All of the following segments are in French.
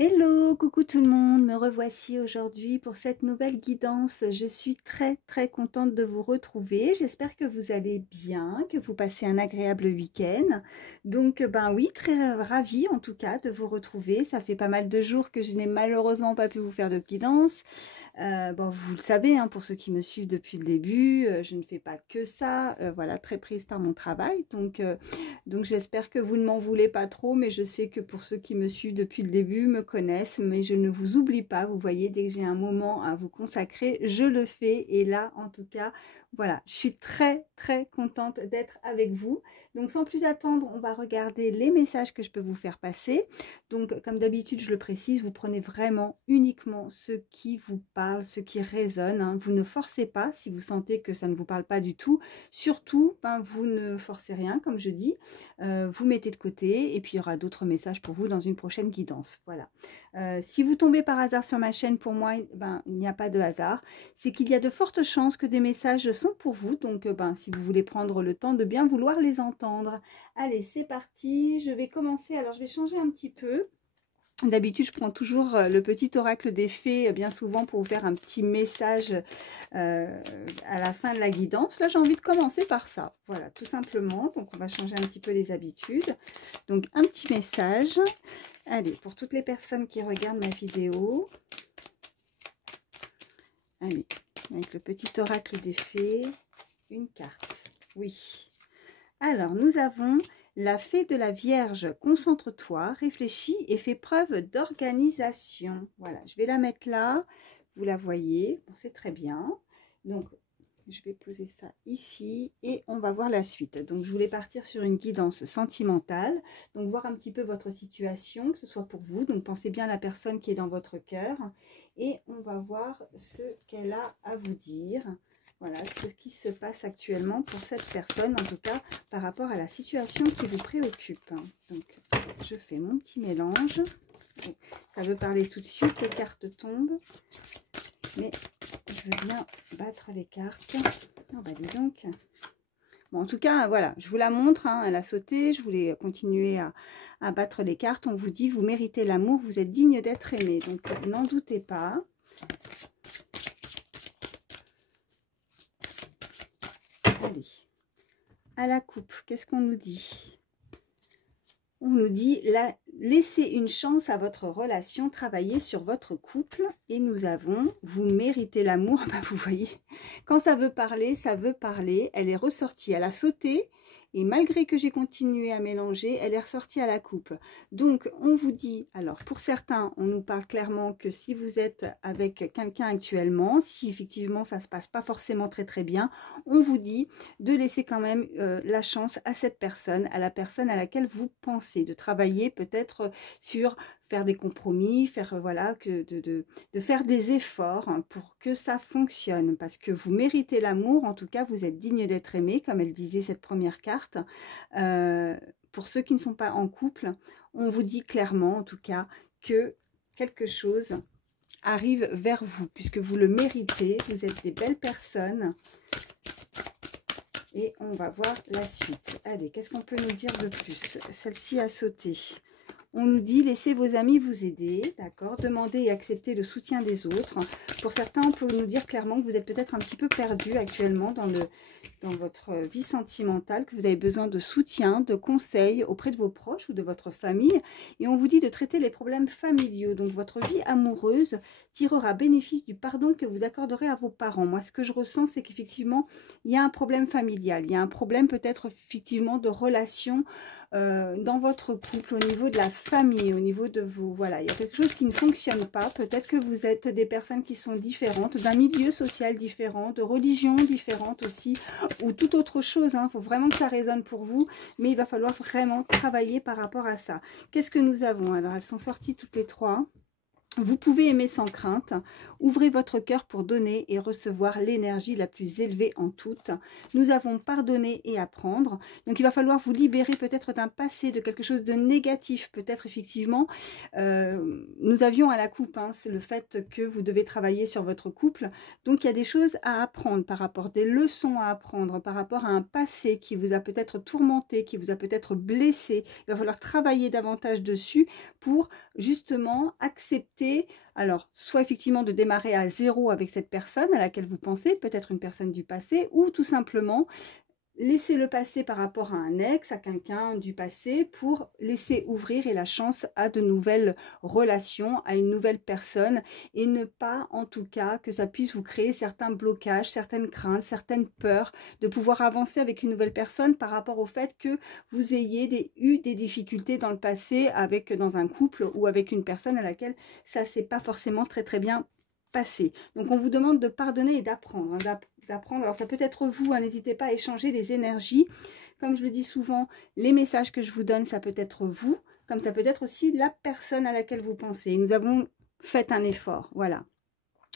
Hello, coucou tout le monde, me revoici aujourd'hui pour cette nouvelle guidance. Je suis très contente de vous retrouver. J'espère que vous allez bien, que vous passez un agréable week-end. Donc ben oui, très ravie en tout cas de vous retrouver. Ça fait pas mal de jours que je n'ai malheureusement pas pu vous faire de guidance. Bon, vous le savez, hein, pour ceux qui me suivent depuis le début, je ne fais pas que ça. Voilà, très prise par mon travail. Donc j'espère que vous ne m'en voulez pas trop, mais je sais que pour ceux qui me suivent depuis le début me connaissent, mais je ne vous oublie pas. Vous voyez, dès que j'ai un moment à vous consacrer, je le fais. Et là, en tout cas, voilà, je suis très contente d'être avec vous. Donc sans plus attendre, on va regarder les messages que je peux vous faire passer. Donc comme d'habitude, je le précise, vous prenez vraiment uniquement ce qui vous parle, ce qui résonne, hein. Vous ne forcez pas si vous sentez que ça ne vous parle pas du tout. Surtout, ben, vous ne forcez rien, comme je dis. Vous mettez de côté et puis il y aura d'autres messages pour vous dans une prochaine guidance. Voilà. Si vous tombez par hasard sur ma chaîne, pour moi, ben, il n'y a pas de hasard. C'est qu'il y a de fortes chances que des messages sont pour vous. Donc, ben, si vous voulez prendre le temps de bien vouloir les entendre. Allez, c'est parti. Je vais commencer. Alors, je vais changer un petit peu. D'habitude, je prends toujours le petit oracle des fées, bien souvent pour vous faire un petit message à la fin de la guidance. Là, j'ai envie de commencer par ça. Voilà, tout simplement. Donc, on va changer un petit peu les habitudes. Donc, un petit message. Allez, pour toutes les personnes qui regardent ma vidéo. Allez, avec le petit oracle des fées, une carte. Oui. Alors, nous avons la fée de la Vierge. Concentre-toi, réfléchis et fais preuve d'organisation. Voilà, je vais la mettre là. Vous la voyez. Bon, c'est très bien. Donc, je vais poser ça ici et on va voir la suite. Donc, je voulais partir sur une guidance sentimentale. Donc, voir un petit peu votre situation, que ce soit pour vous. Donc, pensez bien à la personne qui est dans votre cœur. Et on va voir ce qu'elle a à vous dire. Voilà ce qui se passe actuellement pour cette personne, en tout cas par rapport à la situation qui vous préoccupe. Donc, je fais mon petit mélange. Ça veut parler tout de suite, les cartes tombent. Mais je veux bien battre les cartes. Oh bah dis donc. Bon, en tout cas, voilà, je vous la montre, hein, elle a sauté. Je voulais continuer à battre les cartes. On vous dit, vous méritez l'amour, vous êtes digne d'être aimé. Donc, n'en doutez pas. Allez, à la coupe, qu'est-ce qu'on nous dit? On nous dit, laissez une chance à votre relation, travaillez sur votre couple. Et nous avons, vous méritez l'amour. Ben, vous voyez, quand ça veut parler, ça veut parler. Elle est ressortie, elle a sauté. Et malgré que j'ai continué à mélanger, elle est ressortie à la coupe. Donc, on vous dit, alors pour certains, on nous parle clairement que si vous êtes avec quelqu'un actuellement, si effectivement ça ne se passe pas forcément très bien, on vous dit de laisser quand même la chance à cette personne, à la personne à laquelle vous pensez, de travailler peut-être sur faire des compromis, faire voilà, de faire des efforts pour que ça fonctionne, parce que vous méritez l'amour, en tout cas vous êtes digne d'être aimé, comme elle disait cette première carte. Pour ceux qui ne sont pas en couple, on vous dit clairement en tout cas que quelque chose arrive vers vous, puisque vous le méritez, vous êtes des belles personnes. Et on va voir la suite. Allez, qu'est-ce qu'on peut nous dire de plus? Celle-ci a sauté. On nous dit, laissez vos amis vous aider, d'accord? Demandez et acceptez le soutien des autres. Pour certains, on peut nous dire clairement que vous êtes peut-être un petit peu perdu actuellement dans votre vie sentimentale, que vous avez besoin de soutien, de conseils auprès de vos proches ou de votre famille. Et on vous dit de traiter les problèmes familiaux. Donc, votre vie amoureuse tirera bénéfice du pardon que vous accorderez à vos parents. Moi, ce que je ressens, c'est qu'effectivement, il y a un problème familial. Il y a un problème peut-être effectivement de relation dans votre couple, au niveau de la famille, au niveau de vous. Voilà, il y a quelque chose qui ne fonctionne pas. Peut-être que vous êtes des personnes qui sont différentes, d'un milieu social différent, de religion différente aussi, ou toute autre chose. Il faut vraiment que ça résonne pour vous, mais il va falloir vraiment travailler par rapport à ça. Qu'est-ce que nous avons? Alors, elles sont sorties toutes les trois. Vous pouvez aimer sans crainte, ouvrez votre cœur pour donner et recevoir l'énergie la plus élevée en toute. Nous avons pardonné et apprendre, donc il va falloir vous libérer peut-être d'un passé, de quelque chose de négatif, peut-être effectivement. Nous avions à la coupe, hein, c'est le fait que vous devez travailler sur votre couple, donc il y a des choses à apprendre par rapport, des leçons à apprendre par rapport à un passé qui vous a peut-être tourmenté, qui vous a peut-être blessé. Il va falloir travailler davantage dessus pour justement accepter, alors soit effectivement de démarrer à zéro avec cette personne à laquelle vous pensez, peut-être une personne du passé, ou tout simplement laisser le passé par rapport à un ex, à quelqu'un du passé, pour laisser ouvrir et la chance à de nouvelles relations, à une nouvelle personne, et ne pas, en tout cas, que ça puisse vous créer certains blocages, certaines craintes, certaines peurs, de pouvoir avancer avec une nouvelle personne par rapport au fait que vous ayez eu des difficultés dans le passé dans un couple ou avec une personne à laquelle ça s'est pas forcément très bien passé. Donc on vous demande de pardonner et d'apprendre, d'apprendre. Alors ça peut être vous, hein, n'hésitez pas à échanger les énergies. Comme je le dis souvent, les messages que je vous donne, ça peut être vous, comme ça peut être aussi la personne à laquelle vous pensez. Nous avons fait un effort, voilà.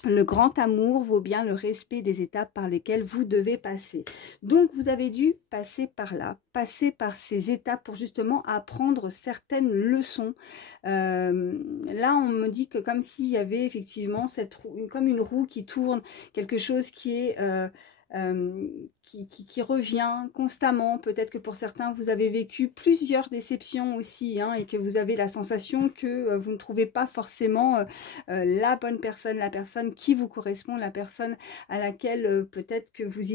Le grand amour vaut bien le respect des étapes par lesquelles vous devez passer. Donc, vous avez dû passer par là, passer par ces étapes pour justement apprendre certaines leçons. Là, on me dit que comme s'il y avait effectivement comme une roue qui tourne, quelque chose qui est... qui revient constamment. Peut-être que pour certains, vous avez vécu plusieurs déceptions aussi, hein, et que vous avez la sensation que vous ne trouvez pas forcément la bonne personne, la personne qui vous correspond, la personne à laquelle peut-être que vous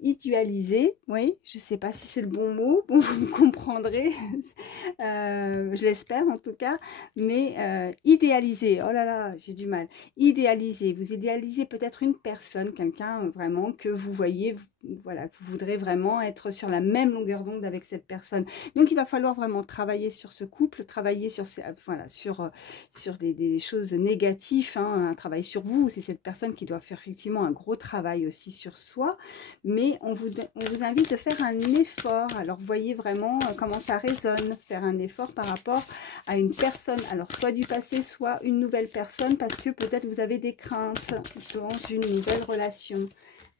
idéalisez, oui, je ne sais pas si c'est le bon mot, bon, vous me comprendrez, je l'espère en tout cas, mais idéaliser, oh là là, j'ai du mal, idéaliser, vous idéalisez peut-être une personne, quelqu'un vraiment que vous voyez, voilà, que vous voudrez vraiment être sur la même longueur d'onde avec cette personne. Donc il va falloir vraiment travailler sur ce couple, travailler sur des choses négatives, hein, un travail sur vous. C'est cette personne qui doit faire effectivement un gros travail aussi sur soi, mais on vous invite de faire un effort. Alors voyez vraiment comment ça résonne, faire un effort par rapport à une personne, alors soit du passé, soit une nouvelle personne, parce que peut-être vous avez des craintes dans une nouvelle relation.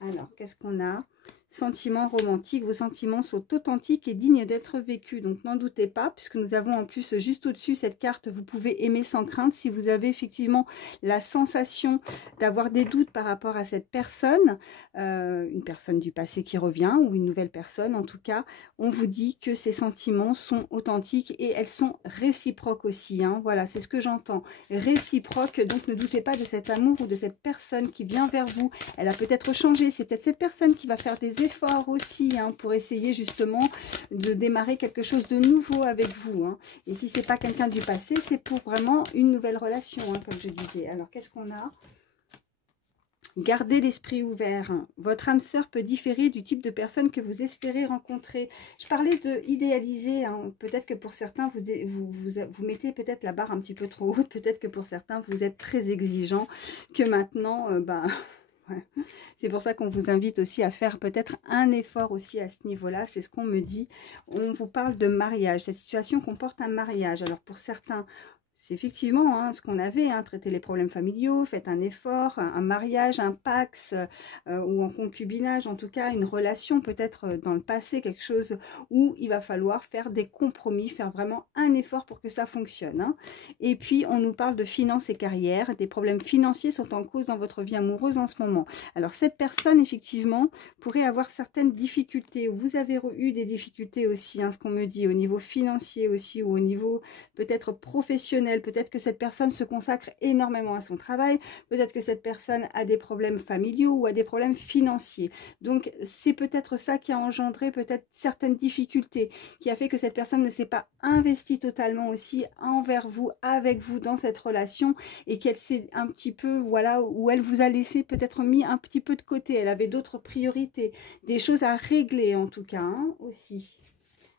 Alors, qu'est-ce qu'on a? Sentiments romantiques, vos sentiments sont authentiques et dignes d'être vécus. Donc, n'en doutez pas, puisque nous avons en plus juste au-dessus cette carte, vous pouvez aimer sans crainte. Si vous avez effectivement la sensation d'avoir des doutes par rapport à cette personne, une personne du passé qui revient ou une nouvelle personne, en tout cas, on vous dit que ces sentiments sont authentiques et elles sont réciproques aussi. Hein. Voilà, c'est ce que j'entends. Réciproques, donc ne doutez pas de cet amour ou de cette personne qui vient vers vous. Elle a peut-être changé, c'est peut-être cette personne qui va faire des efforts aussi, hein, pour essayer justement de démarrer quelque chose de nouveau avec vous. Hein. Et si c'est pas quelqu'un du passé, c'est pour vraiment une nouvelle relation, hein, comme je disais. Alors, qu'est-ce qu'on a? Gardez l'esprit ouvert. Votre âme sœur peut différer du type de personne que vous espérez rencontrer. Je parlais de idéaliser. Hein. Peut-être que pour certains, vous mettez peut-être la barre un petit peu trop haute. Peut-être que pour certains, vous êtes très exigeant. Que maintenant, ouais. C'est pour ça qu'on vous invite aussi à faire peut-être un effort aussi à ce niveau-là. C'est ce qu'on me dit. On vous parle de mariage. Cette situation comporte un mariage. Alors pour certains, c'est effectivement, hein, ce qu'on avait, hein, traiter les problèmes familiaux, faites un effort, un mariage, un pax ou en concubinage, en tout cas une relation peut-être dans le passé, quelque chose où il va falloir faire des compromis, faire vraiment un effort pour que ça fonctionne. Hein. Et puis on nous parle de finances et carrière, des problèmes financiers sont en cause dans votre vie amoureuse en ce moment. Alors cette personne effectivement pourrait avoir certaines difficultés, vous avez eu des difficultés aussi, hein, ce qu'on me dit au niveau financier aussi, ou au niveau peut-être professionnel. Peut-être que cette personne se consacre énormément à son travail, peut-être que cette personne a des problèmes familiaux ou a des problèmes financiers. Donc, c'est peut-être ça qui a engendré peut-être certaines difficultés, qui a fait que cette personne ne s'est pas investie totalement aussi envers vous, avec vous dans cette relation, et qu'elle s'est un petit peu, voilà, où elle vous a laissé peut-être mis un petit peu de côté. Elle avait d'autres priorités, des choses à régler en tout cas, hein, aussi.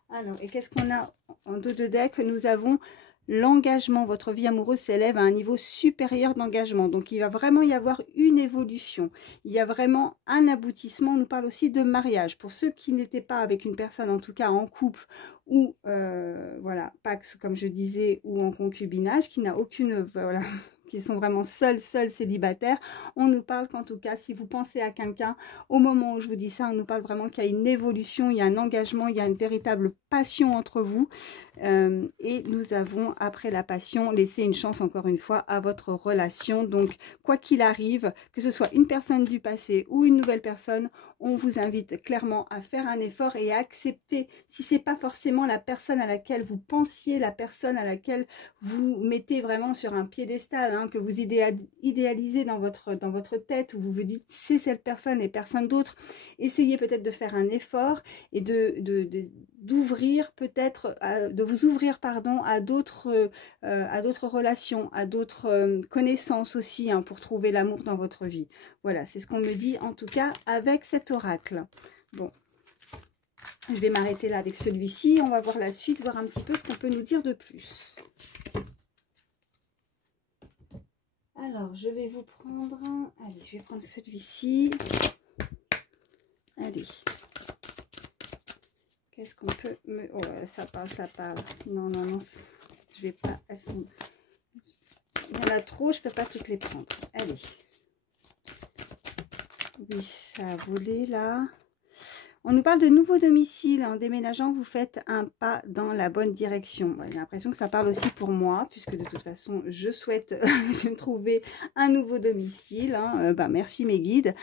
Alors, et qu'est-ce qu'on a en dos de deck? Nous avons l'engagement, votre vie amoureuse s'élève à un niveau supérieur d'engagement. Donc, il va vraiment y avoir une évolution. Il y a vraiment un aboutissement. On nous parle aussi de mariage. Pour ceux qui n'étaient pas avec une personne, en tout cas en couple, ou, voilà, pax, comme je disais, ou en concubinage, qui n'a aucune, voilà, qui sont vraiment seuls célibataires, on nous parle qu'en tout cas, si vous pensez à quelqu'un, au moment où je vous dis ça, on nous parle vraiment qu'il y a une évolution, il y a un engagement, il y a une véritable passion entre vous. Et nous avons, après la passion, laissé une chance, encore une fois, à votre relation. Donc, quoi qu'il arrive, que ce soit une personne du passé ou une nouvelle personne, on vous invite clairement à faire un effort et à accepter, si ce n'est pas forcément la personne à laquelle vous pensiez, la personne à laquelle vous mettez vraiment sur un piédestal, hein, que vous idéalisez dans votre tête, où vous vous dites c'est cette personne et personne d'autre, essayez peut-être de faire un effort et d'ouvrir peut-être, de vous ouvrir pardon, à d'autres relations, à d'autres connaissances aussi, hein, pour trouver l'amour dans votre vie. Voilà, c'est ce qu'on me dit en tout cas avec cet oracle. Bon, je vais m'arrêter là avec celui-ci. On va voir la suite, voir un petit peu ce qu'on peut nous dire de plus. Alors, je vais vous prendre... Allez, je vais prendre celui-ci. Allez. Qu'est-ce qu'on peut me... Oh, ça parle, ça parle. Non, non, non. Je vais pas... Elles sont... Il y en a trop, je peux pas toutes les prendre. Allez. Oui, ça a volé là. On nous parle de nouveau domicile. En déménageant, vous faites un pas dans la bonne direction. J'ai l'impression que ça parle aussi pour moi, puisque de toute façon, je souhaite trouver un nouveau domicile. Hein. Merci mes guides.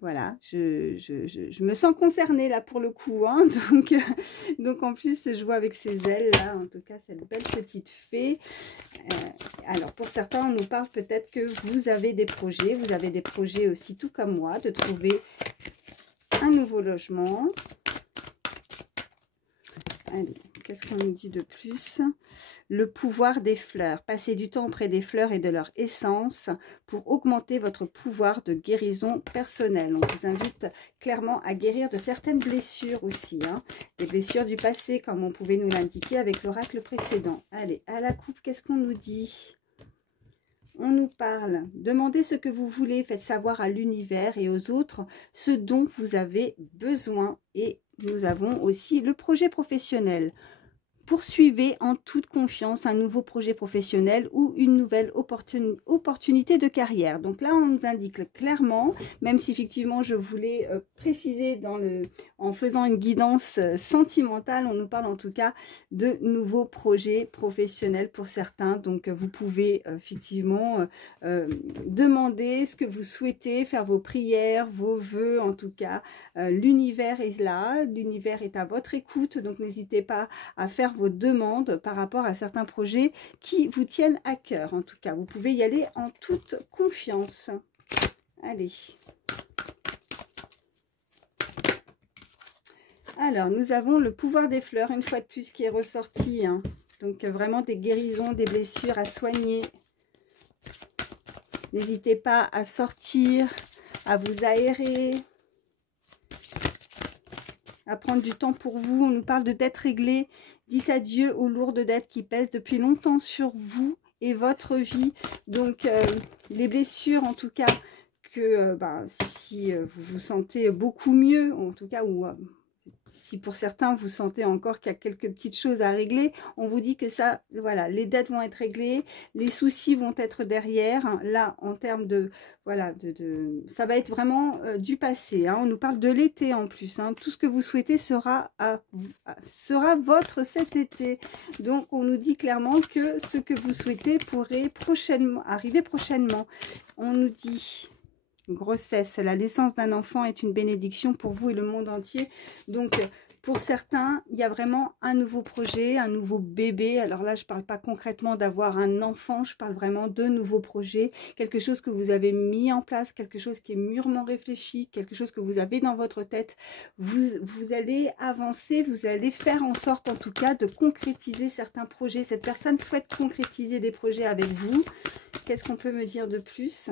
Voilà, je me sens concernée là pour le coup. Hein. Donc en plus, je vois avec ses ailes là, en tout cas, cette belle petite fée. Alors pour certains, on nous parle peut-être que vous avez des projets aussi, tout comme moi, de trouver un nouveau logement. Allez, qu'est-ce qu'on nous dit de plus? Le pouvoir des fleurs. Passez du temps auprès des fleurs et de leur essence pour augmenter votre pouvoir de guérison personnelle. On vous invite clairement à guérir de certaines blessures aussi. Hein. Des blessures du passé, comme on pouvait nous l'indiquer avec l'oracle précédent. Allez, à la coupe, qu'est-ce qu'on nous dit? On nous parle, demandez ce que vous voulez, faites savoir à l'univers et aux autres ce dont vous avez besoin. Et nous avons aussi le projet professionnel. Poursuivez en toute confiance un nouveau projet professionnel ou une nouvelle opportunité de carrière. Donc là, on nous indique clairement, même si effectivement je voulais préciser en faisant une guidance sentimentale, on nous parle en tout cas de nouveaux projets professionnels pour certains. Donc vous pouvez effectivement demander ce que vous souhaitez, faire vos prières, vos vœux en tout cas. L'univers est là, l'univers est à votre écoute, donc n'hésitez pas à faire vos demandes par rapport à certains projets qui vous tiennent à cœur. En tout cas, vous pouvez y aller en toute confiance. Allez. Alors, nous avons le pouvoir des fleurs, une fois de plus, qui est ressorti. Hein. Donc, vraiment des guérisons, des blessures à soigner. N'hésitez pas à sortir, à vous aérer, à prendre du temps pour vous. On nous parle de dettes réglées. Dites adieu aux lourdes dettes qui pèsent depuis longtemps sur vous et votre vie. Donc, les blessures, en tout cas, que si vous vous sentez beaucoup mieux, en tout cas, ou si pour certains, vous sentez encore qu'il y a quelques petites choses à régler, on vous dit que ça, voilà, les dettes vont être réglées, les soucis vont être derrière. Là, en termes de, voilà, ça va être vraiment du passé. Hein. On nous parle de l'été en plus. Hein. Tout ce que vous souhaitez sera votre cet été. Donc, on nous dit clairement que ce que vous souhaitez pourrait arriver prochainement. On nous dit... Grossesse, la naissance d'un enfant est une bénédiction pour vous et le monde entier. Donc, pour certains, il y a vraiment un nouveau projet, un nouveau bébé. Alors là, je ne parle pas concrètement d'avoir un enfant, je parle vraiment de nouveaux projets. Quelque chose que vous avez mis en place, quelque chose qui est mûrement réfléchi, quelque chose que vous avez dans votre tête. Vous allez avancer, vous allez faire en sorte, en tout cas, de concrétiser certains projets. Cette personne souhaite concrétiser des projets avec vous. Qu'est-ce qu'on peut me dire de plus ?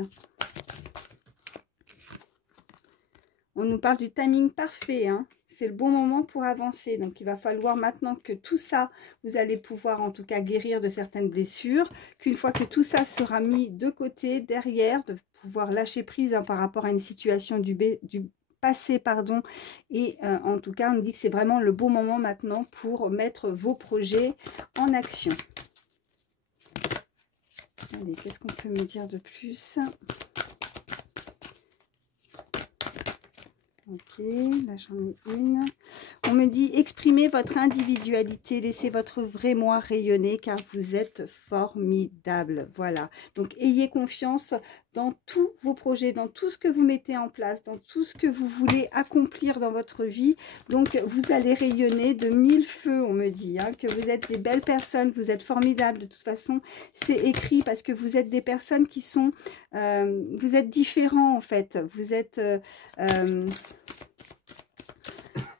On nous parle du timing parfait. Hein. c'est le bon moment pour avancer. Donc, il va falloir maintenant que tout ça, vous allez pouvoir en tout cas guérir de certaines blessures, qu'une fois que tout ça sera mis de côté, derrière, de pouvoir lâcher prise hein, par rapport à une situation du passé, pardon, et en tout cas, on nous dit que c'est vraiment le bon moment maintenant pour mettre vos projets en action. Allez, qu'est-ce qu'on peut me dire de plus? Ok, là j'en ai une. On me dit, exprimez votre individualité, laissez votre vrai moi rayonner car vous êtes formidable. Voilà, donc ayez confiance dans tous vos projets, dans tout ce que vous mettez en place, dans tout ce que vous voulez accomplir dans votre vie. Donc vous allez rayonner de 1000 feux, on me dit, hein, que vous êtes des belles personnes, vous êtes formidables. De toute façon, c'est écrit parce que vous êtes des personnes qui sont, vous êtes différents en fait. Vous êtes...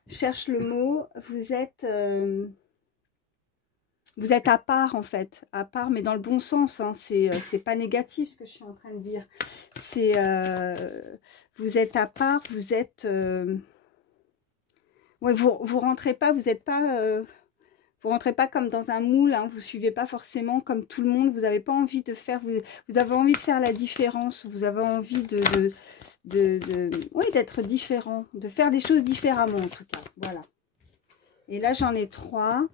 cherche le mot, vous êtes à part en fait, à part mais dans le bon sens, hein, c'est pas négatif ce que je suis en train de dire, c'est vous êtes à part, vous êtes ouais, vous rentrez pas, vous n'êtes pas vous rentrez pas comme dans un moule, hein, vous suivez pas forcément comme tout le monde, vous n'avez pas envie de faire, vous avez envie de faire la différence, vous avez envie oui, d'être différent, de faire des choses différemment en tout cas, voilà. Et là, j'en ai 3.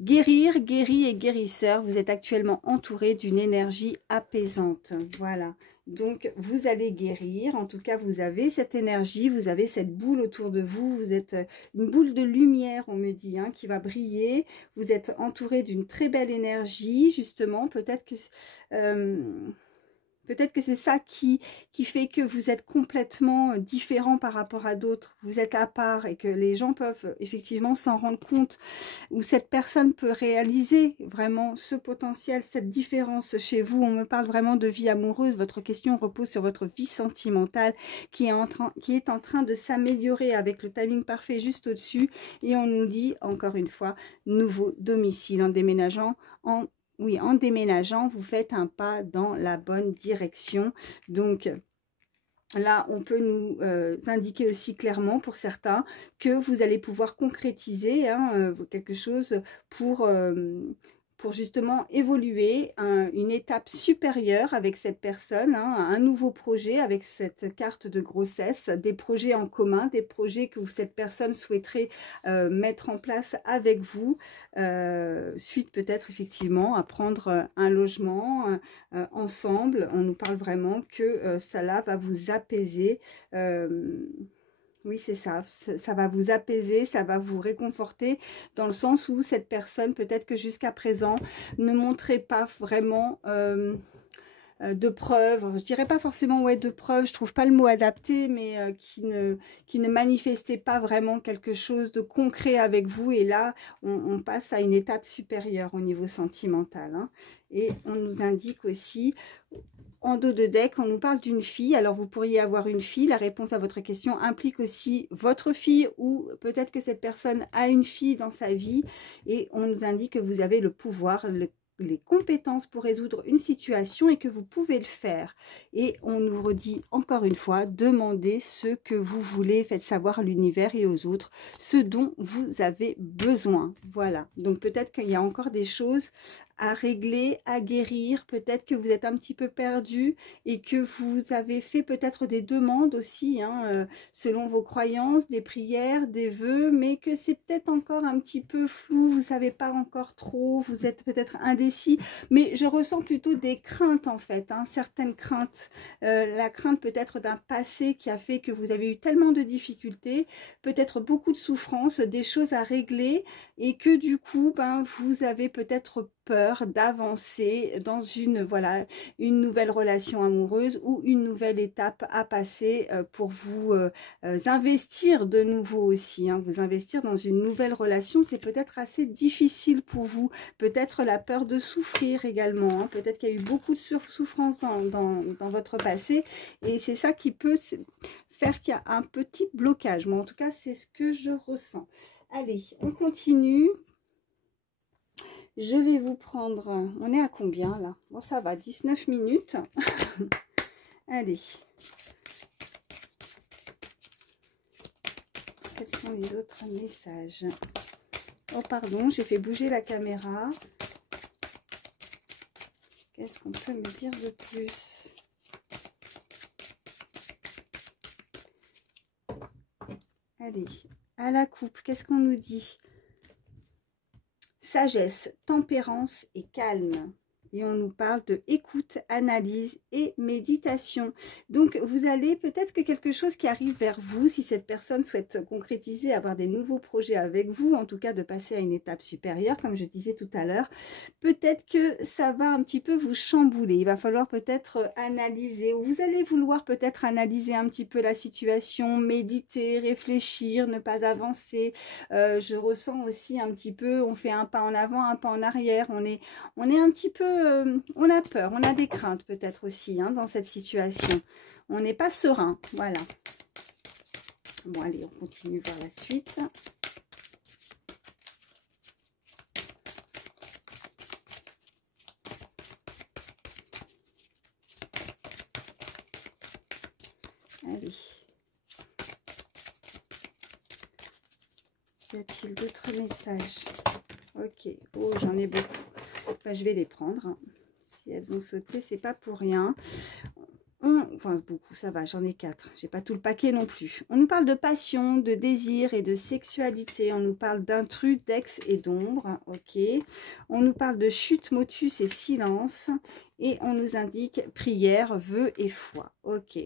Guérir, guéri et guérisseur. Vous êtes actuellement entouré d'une énergie apaisante. Voilà. Donc, vous allez guérir. En tout cas, vous avez cette énergie. Vous avez cette boule autour de vous. Vous êtes une boule de lumière, on me dit, hein, qui va briller. Vous êtes entouré d'une très belle énergie, justement. Peut-être que... peut-être que c'est ça qui fait que vous êtes complètement différent par rapport à d'autres. Vous êtes à part et que les gens peuvent effectivement s'en rendre compte. Ou cette personne peut réaliser vraiment ce potentiel, cette différence chez vous. On me parle vraiment de vie amoureuse. Votre question repose sur votre vie sentimentale qui est en train de s'améliorer avec le timing parfait juste au-dessus. Et on nous dit, encore une fois, nouveau domicile en déménageant Oui, en déménageant, vous faites un pas dans la bonne direction. Donc, là, on peut nous indiquer aussi clairement pour certains que vous allez pouvoir concrétiser hein, quelque chose pour justement évoluer une étape supérieure avec cette personne, hein, un nouveau projet avec cette carte de grossesse, des projets en commun, des projets que cette personne souhaiterait mettre en place avec vous, suite peut-être effectivement à prendre un logement ensemble. On nous parle vraiment que ça là va vous apaiser. Oui, c'est ça. Ça va vous apaiser, ça va vous réconforter dans le sens où cette personne, peut-être que jusqu'à présent, ne montrait pas vraiment de preuves. Je dirais pas forcément ouais, de preuves, je trouve pas le mot adapté, mais qui ne manifestait pas vraiment quelque chose de concret avec vous. Et là, on passe à une étape supérieure au niveau sentimental. Hein. Et on nous indique aussi... En dos de deck, on nous parle d'une fille. Alors, vous pourriez avoir une fille. La réponse à votre question implique aussi votre fille ou peut-être que cette personne a une fille dans sa vie. Et on nous indique que vous avez le pouvoir, les compétences pour résoudre une situation et que vous pouvez le faire. Et on nous redit encore une fois, demandez ce que vous voulez, faites savoir à l'univers et aux autres ce dont vous avez besoin. Voilà. Donc, peut-être qu'il y a encore des choses à régler, à guérir, peut-être que vous êtes un petit peu perdu et que vous avez fait peut-être des demandes aussi, hein, selon vos croyances, des prières, des vœux, mais que c'est peut-être encore un petit peu flou, vous ne savez pas encore trop, vous êtes peut-être indécis, mais je ressens plutôt des craintes en fait, hein, certaines craintes, la crainte peut-être d'un passé qui a fait que vous avez eu tellement de difficultés, peut-être beaucoup de souffrances, des choses à régler et que du coup, ben, vous avez peut-être peur d'avancer dans une nouvelle relation amoureuse ou une nouvelle étape à passer pour vous investir de nouveau aussi, hein, vous investir dans une nouvelle relation, c'est peut-être assez difficile pour vous, peut-être la peur de souffrir également, hein, peut-être qu'il y a eu beaucoup de souffrance dans votre passé et c'est ça qui peut faire qu'il y a un petit blocage, mais en tout cas c'est ce que je ressens. Allez, on continue. Je vais vous prendre... On est à combien là? Bon, ça va, 19 minutes. Allez. quels sont les autres messages? Oh pardon, j'ai fait bouger la caméra. Qu'est-ce qu'on peut me dire de plus? Allez, à la coupe, qu'est-ce qu'on nous dit? Sagesse, tempérance et calme. Et on nous parle de écoute, analyse et méditation. Donc, vous allez peut-être que quelque chose qui arrive vers vous, si cette personne souhaite concrétiser, avoir des nouveaux projets avec vous, en tout cas de passer à une étape supérieure, comme je disais tout à l'heure, peut-être que ça va un petit peu vous chambouler. Il va falloir peut-être analyser, ou vous allez vouloir peut-être analyser un petit peu la situation, méditer, réfléchir, ne pas avancer. Je ressens aussi un petit peu, on fait un pas en avant, un pas en arrière, on est un petit peu... on a peur, on a des craintes peut-être aussi hein, dans cette situation. On n'est pas serein, voilà. Bon, allez, on continue vers la suite. Allez. Y a-t-il d'autres messages? Ok, oh, j'en ai beaucoup. Enfin, je vais les prendre. Hein. Si elles ont sauté, c'est pas pour rien. Enfin, beaucoup, ça va, j'en ai 4. J'ai pas tout le paquet non plus. On nous parle de passion, de désir et de sexualité. On nous parle d'intrus, d'ex et d'ombre. Ok. On nous parle de chute, motus et silence. Et on nous indique prière, vœux et foi. Ok.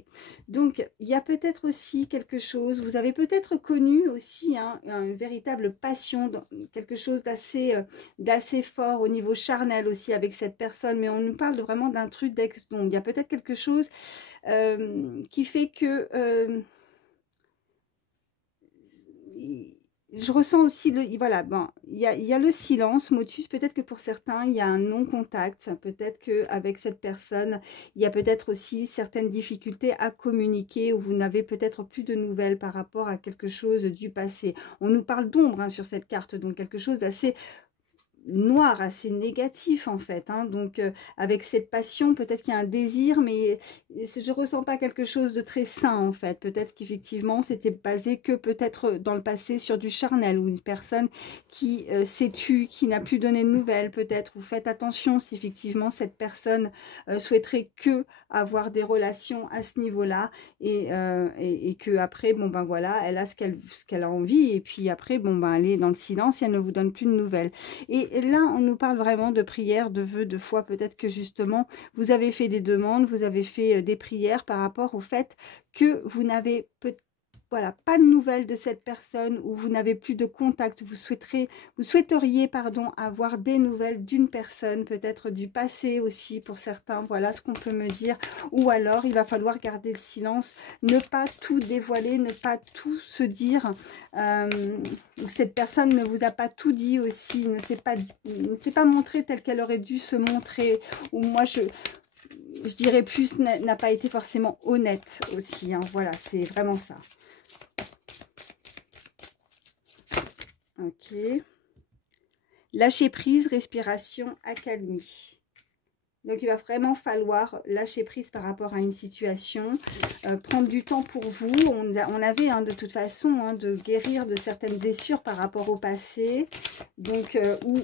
Donc, il y a peut-être aussi quelque chose, vous avez peut-être connu aussi hein, une véritable passion, quelque chose d'assez fort au niveau charnel aussi avec cette personne. Mais on nous parle vraiment d'un truc d'ex. Donc, il y a peut-être quelque chose qui fait que... je ressens aussi, voilà, bon, il y a le silence, motus, peut-être que pour certains, il y a un non-contact, peut-être qu'avec cette personne, il y a peut-être aussi certaines difficultés à communiquer, où vous n'avez peut-être plus de nouvelles par rapport à quelque chose du passé. On nous parle d'ombre hein, sur cette carte, donc quelque chose d'assez noir, assez négatif en fait hein. Donc avec cette passion peut-être qu'il y a un désir mais je ressens pas quelque chose de très sain en fait. Peut-être qu'effectivement c'était basé que peut-être dans le passé sur du charnel ou une personne qui s'est tue, qui n'a plus donné de nouvelles peut-être. Ou faites attention si effectivement cette personne souhaiterait que avoir des relations à ce niveau là et que après bon ben voilà elle a ce qu'elle a envie et puis après bon ben elle est dans le silence et elle ne vous donne plus de nouvelles. Et là, on nous parle vraiment de prières, de vœux, de foi. Peut-être que justement, vous avez fait des demandes, vous avez fait des prières par rapport au fait que vous n'avez voilà, pas de nouvelles de cette personne ou vous n'avez plus de contact. Vous souhaiteriez pardon, avoir des nouvelles d'une personne, peut-être du passé aussi pour certains. Voilà ce qu'on peut me dire. Ou alors, il va falloir garder le silence, ne pas tout dévoiler, ne pas tout se dire. Cette personne ne vous a pas tout dit aussi, ne s'est pas montrée telle qu'elle aurait dû se montrer. Ou moi, je dirais plus, n'a pas été forcément honnête aussi. Hein. Voilà, c'est vraiment ça. Ok. Lâcher prise, respiration, accalmie. Donc, il va vraiment falloir lâcher prise par rapport à une situation, prendre du temps pour vous. On avait hein, de toute façon hein, de guérir de certaines blessures par rapport au passé. Donc, ou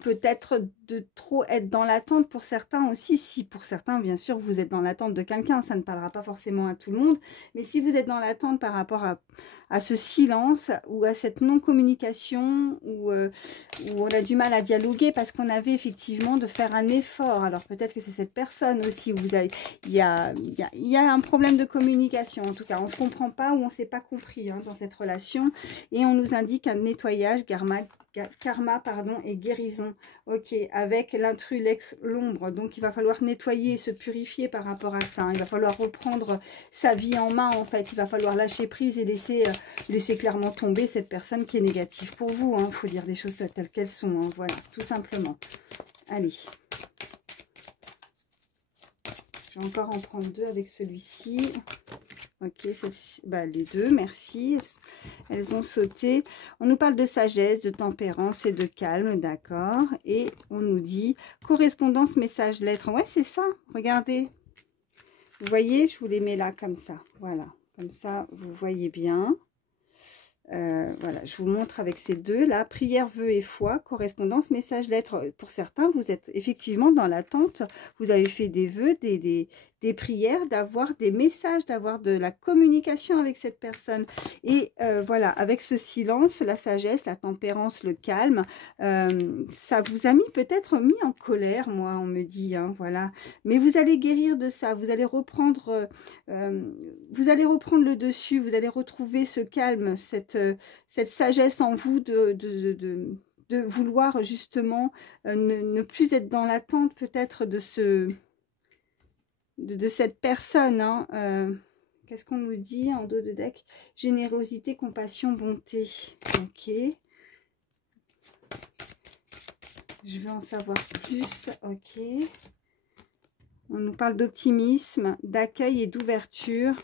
peut-être de trop être dans l'attente pour certains aussi. Si pour certains, bien sûr, vous êtes dans l'attente de quelqu'un, ça ne parlera pas forcément à tout le monde. Mais si vous êtes dans l'attente par rapport à ce silence ou à cette non-communication où on a du mal à dialoguer parce qu'on avait effectivement de faire un effort. Alors peut-être que c'est cette personne aussi où il y a un problème de communication. En tout cas, on ne se comprend pas ou on ne s'est pas compris hein, dans cette relation. Et on nous indique un nettoyage, karma pardon, et guérison. Ok, avec l'intrus, l'ex, l'ombre. Donc, il va falloir nettoyer, se purifier par rapport à ça. Il va falloir reprendre sa vie en main, en fait. Il va falloir lâcher prise et laisser clairement tomber cette personne qui est négative pour vous. Il faut dire les choses telles qu'elles sont. Hein. Voilà, tout simplement. Allez. Je vais encore en prendre deux avec celui-ci. Ok, bah, les deux, merci. Elles ont sauté. On nous parle de sagesse, de tempérance et de calme, d'accord. Et on nous dit correspondance, message, lettre. Ouais, c'est ça. Regardez. Vous voyez, je vous les mets là comme ça. Voilà. Comme ça, vous voyez bien. Voilà, je vous montre avec ces deux là, prière, vœux et foi, correspondance, message, lettre. Pour certains, vous êtes effectivement dans l'attente, vous avez fait des vœux, des prières, d'avoir des messages, d'avoir de la communication avec cette personne. Et voilà, avec ce silence, la sagesse, la tempérance, le calme, ça vous a peut-être mis en colère, moi, on me dit, hein, voilà. Mais vous allez guérir de ça, vous allez reprendre le dessus, vous allez retrouver ce calme, cette sagesse en vous de vouloir justement ne plus être dans l'attente peut-être de cette personne. Hein. Qu'est-ce qu'on nous dit en dos de deck? Générosité, compassion, bonté. Ok. Je veux en savoir plus. Ok. On nous parle d'optimisme, d'accueil et d'ouverture.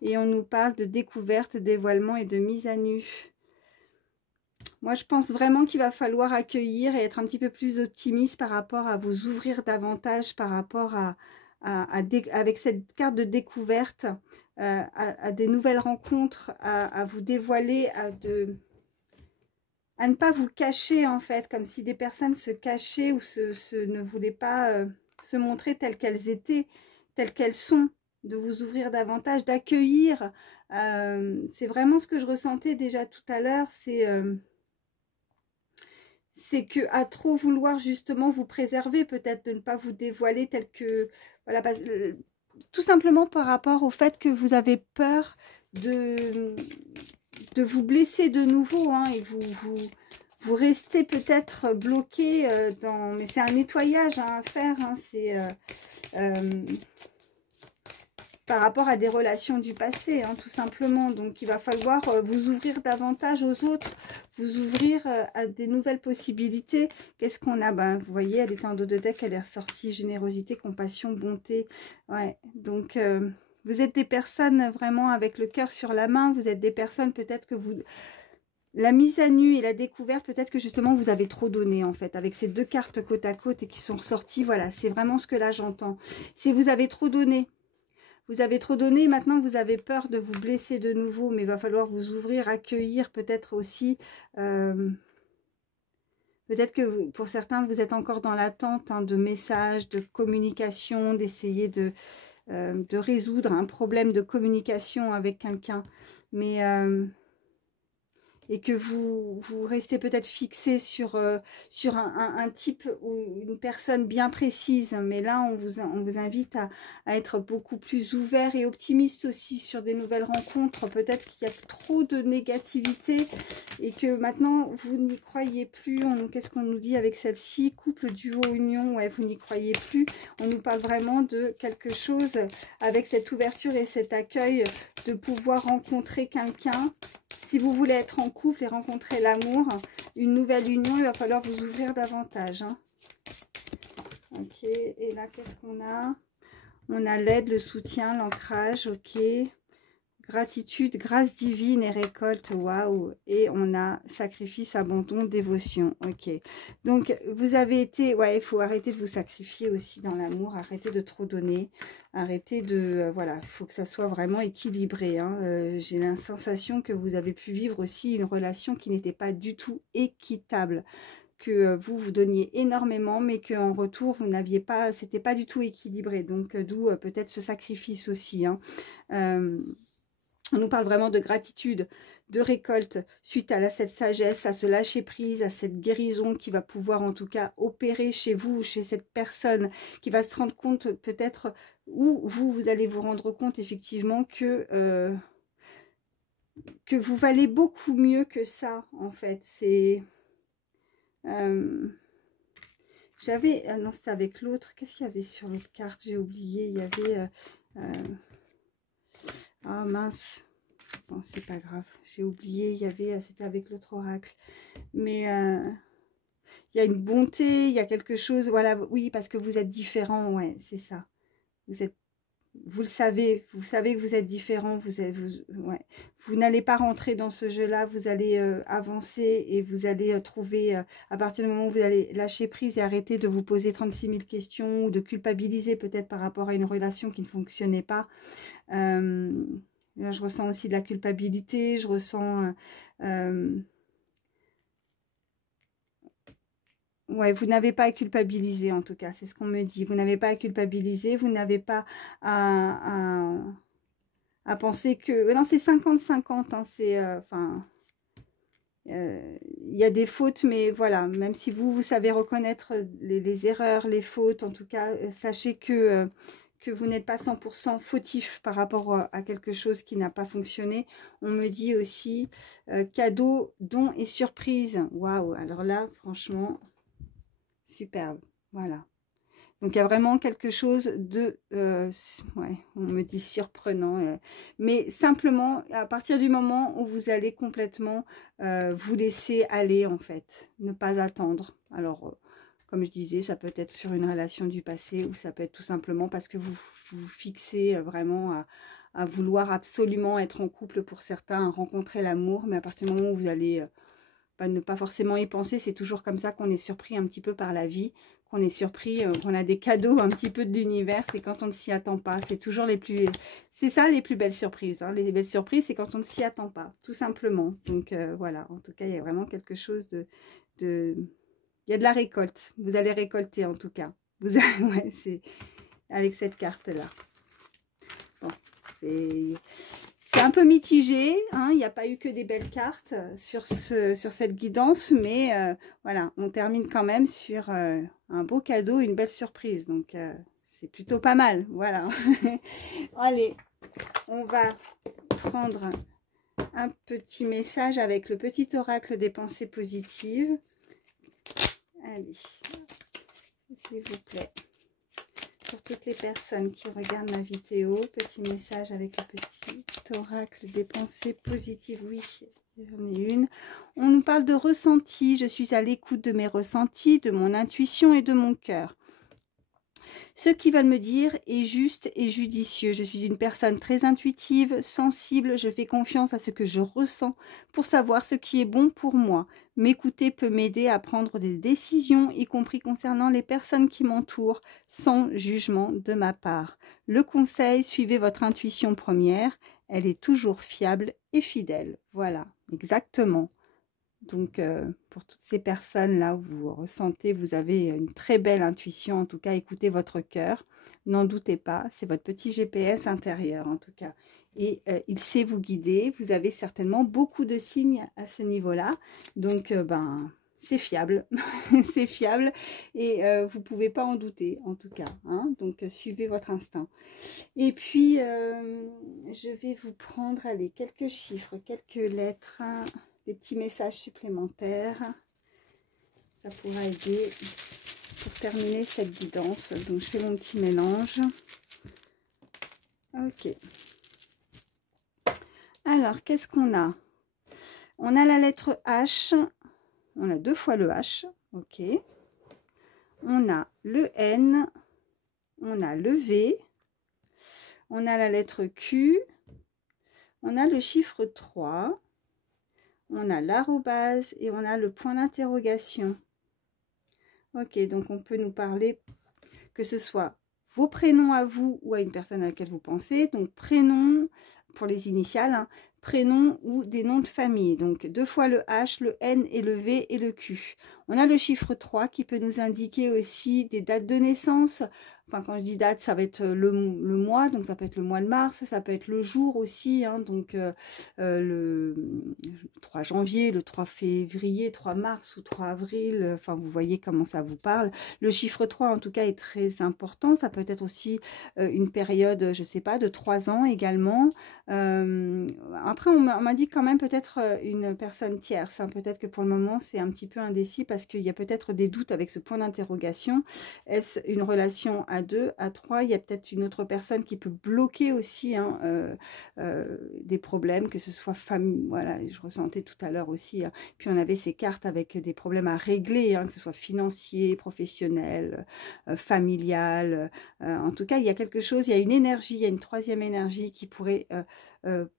Et on nous parle de découverte, dévoilement et de mise à nu. Moi, je pense vraiment qu'il va falloir accueillir et être un petit peu plus optimiste par rapport à vous ouvrir davantage, par rapport avec cette carte de découverte, à des nouvelles rencontres, à vous dévoiler, à ne pas vous cacher en fait, comme si des personnes se cachaient ou ne voulaient pas se montrer telles qu'elles étaient, telles qu'elles sont, de vous ouvrir davantage, d'accueillir. C'est vraiment ce que je ressentais déjà tout à l'heure, c'est que à trop vouloir justement vous préserver, peut-être de ne pas vous dévoiler tel que... Voilà, tout simplement par rapport au fait que vous avez peur de vous blesser de nouveau, hein, et vous restez peut-être bloqué dans... Mais c'est un nettoyage hein, à faire, hein, c'est... par rapport à des relations du passé, hein, tout simplement. Donc, il va falloir vous ouvrir davantage aux autres, vous ouvrir à des nouvelles possibilités. Qu'est-ce qu'on a? Ben, vous voyez, elle était en dos de deck, elle est ressortie. Générosité, compassion, bonté. Ouais, donc... vous êtes des personnes vraiment avec le cœur sur la main. Vous êtes des personnes peut-être que vous... La mise à nu et la découverte, peut-être que justement vous avez trop donné en fait. Avec ces deux cartes côte à côte et qui sont ressorties, voilà, c'est vraiment ce que là j'entends. C'est vous avez trop donné. Vous avez trop donné, maintenant vous avez peur de vous blesser de nouveau, mais il va falloir vous ouvrir, accueillir peut-être aussi. Peut-être que pour certains, vous êtes encore dans l'attente hein, de messages, de communication, d'essayer de résoudre un problème de communication avec quelqu'un. Mais... et que vous restez peut-être fixé sur un type ou une personne bien précise. Mais là, on vous invite à être beaucoup plus ouvert et optimiste aussi sur des nouvelles rencontres. Peut-être qu'il y a trop de négativité et que maintenant, vous n'y croyez plus. Qu'est-ce qu'on nous dit avec celle-ci? Couple, duo, union, ouais, vous n'y croyez plus. On nous parle vraiment de quelque chose avec cette ouverture et cet accueil de pouvoir rencontrer quelqu'un. Si vous voulez être en couple et rencontrer l'amour, une nouvelle union, il va falloir vous ouvrir davantage. Hein. Ok, et là, qu'est-ce qu'on a? On a l'aide, le soutien, l'ancrage, ok. Gratitude, grâce divine et récolte, waouh. Et on a sacrifice, abandon, dévotion, ok. Donc, vous avez été, ouais, il faut arrêter de vous sacrifier aussi dans l'amour, arrêter de trop donner, arrêter de, voilà, il faut que ça soit vraiment équilibré. Hein. J'ai la sensation que vous avez pu vivre aussi une relation qui n'était pas du tout équitable. Que vous donniez énormément, mais qu'en retour, vous n'aviez pas, c'était pas du tout équilibré. Donc, d'où peut-être ce sacrifice aussi. Hein. On nous parle vraiment de gratitude, de récolte, suite à cette sagesse, à ce lâcher prise, à cette guérison qui va pouvoir en tout cas opérer chez vous, chez cette personne, qui va se rendre compte peut-être, ou vous allez vous rendre compte effectivement que vous valez beaucoup mieux que ça, en fait. C'est... j'avais... non, c'était avec l'autre. Qu'est-ce qu'il y avait sur l'autre carte? J'ai oublié. Il y avait... ah mince, bon c'est pas grave, j'ai oublié, il y avait, c'était avec l'autre oracle, mais il y a une bonté, il y a quelque chose, voilà, oui, parce que vous êtes différent, ouais, c'est ça, vous le savez, vous savez que vous êtes différent, ouais, vous n'allez pas rentrer dans ce jeu-là, vous allez avancer et vous allez trouver, à partir du moment où vous allez lâcher prise et arrêter de vous poser 36 000 questions ou de culpabiliser peut-être par rapport à une relation qui ne fonctionnait pas. Là, je ressens aussi de la culpabilité, je ressens... ouais, vous n'avez pas à culpabiliser en tout cas, c'est ce qu'on me dit. Vous n'avez pas à culpabiliser, vous n'avez pas à penser que... Non, c'est 50-50, hein, c'est... enfin... il y a des fautes, mais voilà, même si vous savez reconnaître les erreurs, les fautes, en tout cas, sachez que vous n'êtes pas 100% fautif par rapport à quelque chose qui n'a pas fonctionné. On me dit aussi cadeau, don et surprise. Waouh, alors là, franchement, superbe, voilà. Donc, il y a vraiment quelque chose de, ouais, on me dit surprenant, mais simplement, à partir du moment où vous allez complètement vous laisser aller, en fait, ne pas attendre. Alors, comme je disais, ça peut être sur une relation du passé ou ça peut être tout simplement parce que vous vous fixez vraiment à vouloir absolument être en couple pour certains, à rencontrer l'amour, mais à partir du moment où vous allez... ne pas forcément y penser, c'est toujours comme ça qu'on est surpris un petit peu par la vie, qu'on est surpris, qu'on a des cadeaux un petit peu de l'univers, c'est quand on ne s'y attend pas, c'est toujours les plus... C'est ça les plus belles surprises, hein. Les belles surprises, c'est quand on ne s'y attend pas, tout simplement. Donc voilà, en tout cas, il y a vraiment quelque chose de... Il y a de la récolte, vous allez récolter en tout cas. Vous allez... ouais, c'est avec cette carte-là. Bon, c'est un peu mitigé, hein, il n'y a pas eu que des belles cartes sur cette guidance, mais voilà, on termine quand même sur un beau cadeau, une belle surprise, donc c'est plutôt pas mal, voilà. Allez, on va prendre un petit message avec le petit oracle des pensées positives. Allez, s'il vous plaît. Pour toutes les personnes qui regardent ma vidéo, petit message avec le petit oracle des pensées positives. Oui, j'en ai une. On nous parle de ressenti. Je suis à l'écoute de mes ressentis, de mon intuition et de mon cœur. Ce qu'ils veulent me dire est juste et judicieux. Je suis une personne très intuitive, sensible. Je fais confiance à ce que je ressens pour savoir ce qui est bon pour moi. M'écouter peut m'aider à prendre des décisions, y compris concernant les personnes qui m'entourent, sans jugement de ma part. Le conseil, suivez votre intuition première. Elle est toujours fiable et fidèle. Voilà, exactement. Donc, pour toutes ces personnes-là où vous ressentez, vous avez une très belle intuition, en tout cas, écoutez votre cœur, n'en doutez pas, c'est votre petit GPS intérieur, en tout cas. Et il sait vous guider, vous avez certainement beaucoup de signes à ce niveau-là, donc, ben, c'est fiable, c'est fiable, et vous ne pouvez pas en douter, en tout cas, hein, donc suivez votre instinct. Et puis, je vais vous prendre, allez, quelques chiffres, quelques lettres, hein, des petits messages supplémentaires. Ça pourra aider pour terminer cette guidance. Donc, je fais mon petit mélange. Ok. Alors, qu'est-ce qu'on a? On a la lettre H. On a 2 fois le H. Ok. On a le N. On a le V. On a la lettre Q. On a le chiffre 3. On a l'arrobase et on a le point d'interrogation. Ok, donc on peut nous parler, que ce soit vos prénoms à vous ou à une personne à laquelle vous pensez. Donc prénom pour les initiales, hein, prénom ou des noms de famille. Donc 2 fois le H, le N et le V et le Q. On a le chiffre 3 qui peut nous indiquer aussi des dates de naissance. Enfin, quand je dis date, ça va être le mois, donc ça peut être le mois de mars, ça peut être le jour aussi, hein, donc le 3 janvier, le 3 février, 3 mars ou 3 avril, enfin vous voyez comment ça vous parle. Le chiffre 3 en tout cas est très important, ça peut être aussi une période, je sais pas, de 3 ans également. Après on m'a dit quand même peut-être une personne tierce, hein, peut-être que pour le moment c'est un petit peu indécis parce qu'il y a peut-être des doutes avec ce point d'interrogation. Est-ce une relation à 2, à 3? Il y a peut-être une autre personne qui peut bloquer aussi, hein, des problèmes, que ce soit famille, voilà, je ressentais tout à l'heure aussi, hein. Puis on avait ces cartes avec des problèmes à régler, hein, que ce soit financier, professionnel, familial, en tout cas il y a quelque chose, il y a une énergie, il y a une troisième énergie qui pourrait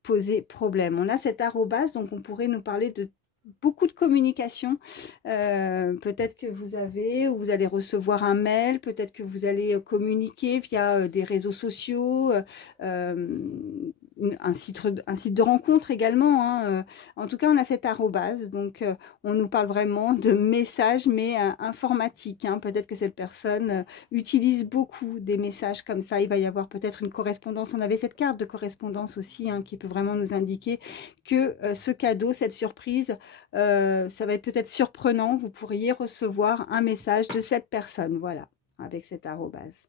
poser problème. On a cet arrobase, donc on pourrait nous parler de beaucoup de communication, peut-être que vous avez ou vous allez recevoir un mail, peut-être que vous allez communiquer via des réseaux sociaux, un site de rencontre également, hein. En tout cas, on a cette arrobase, donc on nous parle vraiment de messages, mais informatiques, hein. Peut-être que cette personne utilise beaucoup des messages comme ça. Il va y avoir peut-être une correspondance. On avait cette carte de correspondance aussi, hein, qui peut vraiment nous indiquer que ce cadeau, cette surprise, ça va être peut-être surprenant. Vous pourriez recevoir un message de cette personne, voilà, avec cette arrobase.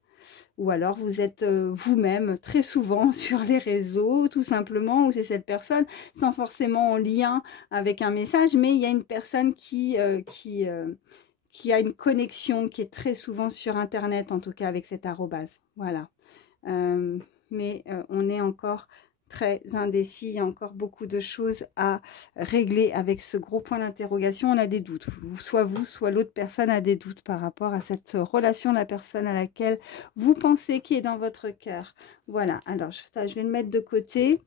Ou alors vous êtes vous-même très souvent sur les réseaux, tout simplement, où c'est cette personne, sans forcément en lien avec un message, mais il y a une personne qui a une connexion, qui est très souvent sur Internet, en tout cas avec cette arrobase. Voilà. Mais on est encore très indécis, il y a encore beaucoup de choses à régler avec ce gros point d'interrogation. On a des doutes, soit vous, soit l'autre personne a des doutes par rapport à cette relation, la personne à laquelle vous pensez qui est dans votre cœur. Voilà, alors je vais le mettre de côté.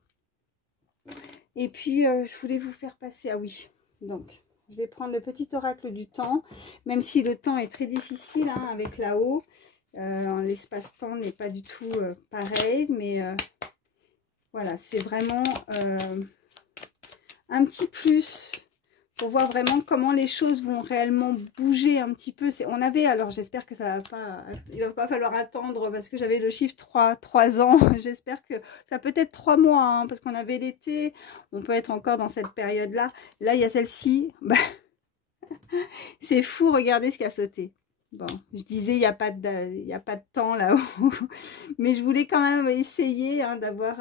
Et puis, je voulais vous faire passer, ah oui, donc je vais prendre le petit oracle du temps, même si le temps est très difficile, hein, avec là-haut. L'espace-temps n'est pas du tout pareil, mais voilà, c'est vraiment un petit plus pour voir vraiment comment les choses vont réellement bouger un petit peu. On avait, alors j'espère que ça va pas, il va pas falloir attendre parce que j'avais le chiffre 3 ans. J'espère que ça peut être 3 mois, hein, parce qu'on avait l'été, on peut être encore dans cette période-là. Là, il y a celle-ci. Bah, c'est fou, regardez ce qui a sauté. Bon, je disais, il n'y a pas de temps là-haut, mais je voulais quand même essayer, hein, d'avoir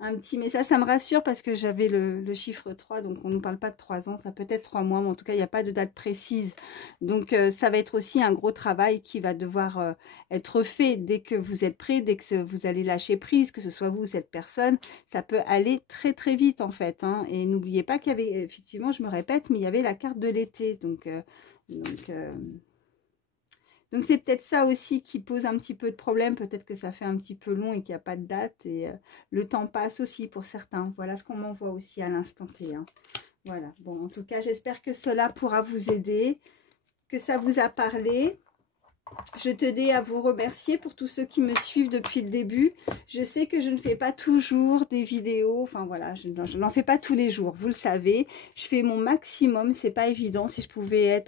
un petit message. Ça me rassure parce que j'avais le chiffre 3, donc on ne nous parle pas de 3 ans, ça peut être 3 mois, mais en tout cas, il n'y a pas de date précise. Donc, ça va être aussi un gros travail qui va devoir être fait dès que vous êtes prêt, dès que vous allez lâcher prise, que ce soit vous ou cette personne. Ça peut aller très très vite en fait, hein. Et n'oubliez pas qu'il y avait, effectivement, je me répète, mais il y avait la carte de l'été, donc c'est peut-être ça aussi qui pose un petit peu de problème. Peut-être que ça fait un petit peu long et qu'il n'y a pas de date. Et le temps passe aussi pour certains. Voilà ce qu'on m'envoie aussi à l'instant T, hein. Voilà. Bon, en tout cas, j'espère que cela pourra vous aider, que ça vous a parlé. Je tenais à vous remercier pour tous ceux qui me suivent depuis le début. Je sais que je ne fais pas toujours des vidéos, enfin voilà, je n'en fais pas tous les jours, vous le savez. Je fais mon maximum, c'est pas évident. Si je pouvais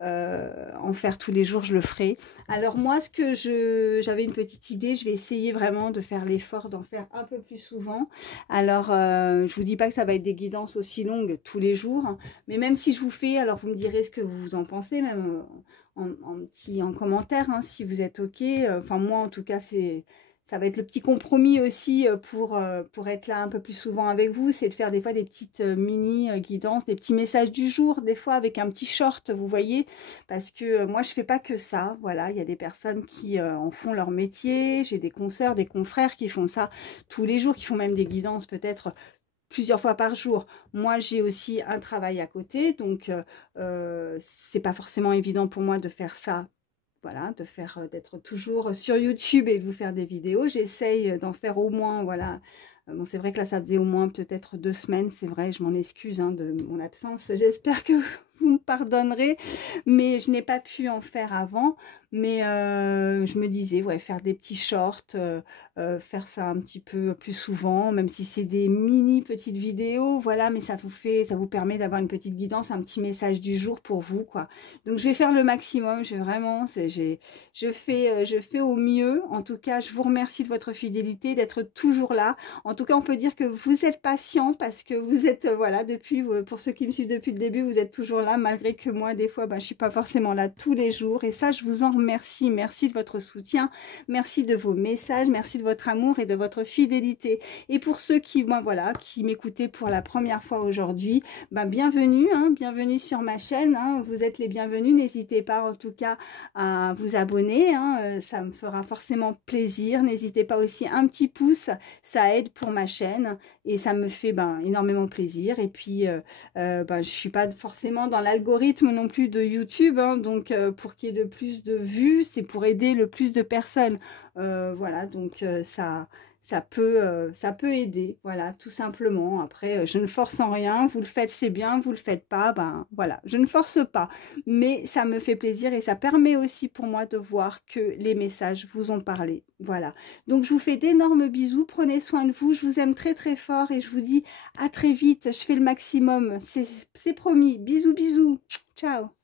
en faire tous les jours, je le ferais. Alors moi, j'avais une petite idée, je vais essayer vraiment de faire l'effort d'en faire un peu plus souvent. Alors, je vous dis pas que ça va être des guidances aussi longues tous les jours, hein, mais même si je vous fais, alors vous me direz ce que vous en pensez, même en commentaire, hein, si vous êtes ok. Enfin moi en tout cas ça va être le petit compromis aussi pour être là un peu plus souvent avec vous, c'est de faire des fois des petites mini guidances, des petits messages du jour, des fois avec un petit short, vous voyez, parce que moi je fais pas que ça, voilà, il y a des personnes qui en font leur métier, j'ai des consoeurs, des confrères qui font ça tous les jours, qui font même des guidances peut-être plusieurs fois par jour. Moi, j'ai aussi un travail à côté, donc c'est pas forcément évident pour moi de faire ça. Voilà, d'être toujours sur YouTube et de vous faire des vidéos. J'essaye d'en faire au moins, voilà. Bon, c'est vrai que là, ça faisait au moins peut-être 2 semaines. C'est vrai, je m'en excuse, hein, de mon absence. J'espère que vous me pardonnerez, mais je n'ai pas pu en faire avant. Mais je me disais, ouais, faire des petits shorts, faire ça un petit peu plus souvent, même si c'est des mini petites vidéos, voilà, mais ça vous permet d'avoir une petite guidance, un petit message du jour pour vous, quoi. Donc je vais faire le maximum, je fais au mieux. En tout cas, je vous remercie de votre fidélité, d'être toujours là. En tout cas, on peut dire que vous êtes patient parce que vous êtes, voilà, pour ceux qui me suivent depuis le début, vous êtes toujours là, malgré que moi, des fois, je suis pas forcément là tous les jours. Et ça, je vous en remercie. Merci de votre soutien, merci de vos messages, merci de votre amour et de votre fidélité. Et pour ceux qui m'écoutaient pour la première fois aujourd'hui, bienvenue, hein, bienvenue sur ma chaîne, hein, vous êtes les bienvenus. N'hésitez pas en tout cas à vous abonner, hein, ça me fera forcément plaisir. N'hésitez pas aussi un petit pouce, ça aide pour ma chaîne et ça me fait énormément plaisir. Et puis je suis pas forcément dans l'algorithme non plus de YouTube, hein, donc pour qu'il y ait de plus de vues, c'est pour aider le plus de personnes. Voilà, donc ça peut aider, voilà, tout simplement. Après, je ne force en rien, vous le faites, c'est bien, vous le faites pas, ben voilà, je ne force pas. Mais ça me fait plaisir et ça permet aussi pour moi de voir que les messages vous ont parlé. Voilà. Donc je vous fais d'énormes bisous, prenez soin de vous, je vous aime très très fort et je vous dis à très vite, je fais le maximum, c'est promis. Bisous, bisous, ciao.